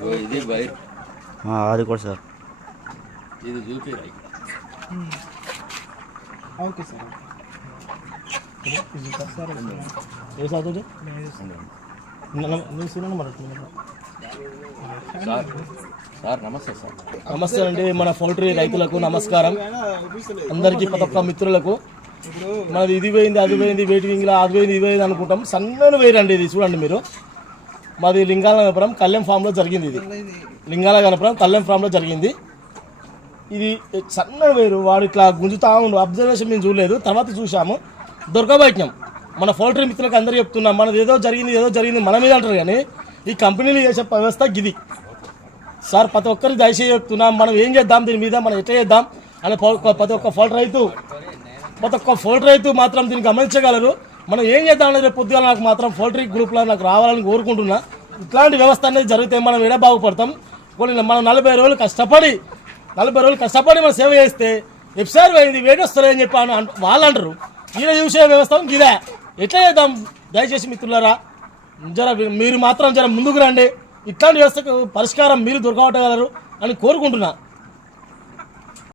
ఇది వైర్ అది కూడా సార్. ఇది చూపిరా ఓకే సార్. ఏ సార్ సార్ నమస్తే సార్. నమస్తే అండి. మన పౌల్ట్రీ రైతులకు నమస్కారం. అందరికీ ప్రతి ఒక్క మిత్రులకు మనది ఇది పోయింది అది పోయింది వెయిటింగ్లో అది పోయింది ఇది పోయింది అనుకుంటాం. సన్నని వేరండి ఇది చూడండి మీరు. మాది లింగాల గణపురం కళ్యాణ్ ఫామ్లో జరిగింది. ఇది లింగాల గణపురం కళ్యాణ్ ఫామ్లో జరిగింది. ఇది సన్నని వేరు. వాడు ఇట్లా గుంజుతా ఉండు. అబ్జర్వేషన్ మేము చూడలేదు, తర్వాత చూసాము, దొరకబట్టినాం. మన పౌల్ట్రీ మిత్రులకు అందరూ చెప్తున్నాం, మనది ఏదో జరిగింది మన మీద అంటారు. కానీ ఈ కంపెనీలు చేసే వ్యవస్థ గిది సార్. ప్రతి ఒక్కరికి దయచేసి చెప్తున్నాం, మనం ఏం చేద్దాం దీని మీద, మనం ఎట్లా చేద్దాం అని ప్రతి ఒక్క పౌల్ట్రీ రైతు మాత్రం దీన్ని గమనించగలరు. మనం ఏం చేద్దాం అనేది రేపు పొద్దుగా నాకు మాత్రం పౌల్ట్రీ గ్రూప్లో నాకు రావాలని కోరుకుంటున్నా. ఇట్లాంటి వ్యవస్థ అనేది జరిగితే మనం ఎడ బాగుపడతాం. కొన్ని మనం 40 రోజులు కష్టపడి మనం సేవ చేస్తే ఎఫ్సార్ అయింది వేడి వస్తారని చెప్పి వాళ్ళు అంటారు. ఈయన చూసే వ్యవస్థ ఇదే. ఎట్లా చేద్దాం దయచేసి మిత్రులారా, మీరు మాత్రం ముందుకు రండి. ఇట్లాంటి వ్యవస్థకు పరిష్కారం మీరు దొరకగలరు అని కోరుకుంటున్నా.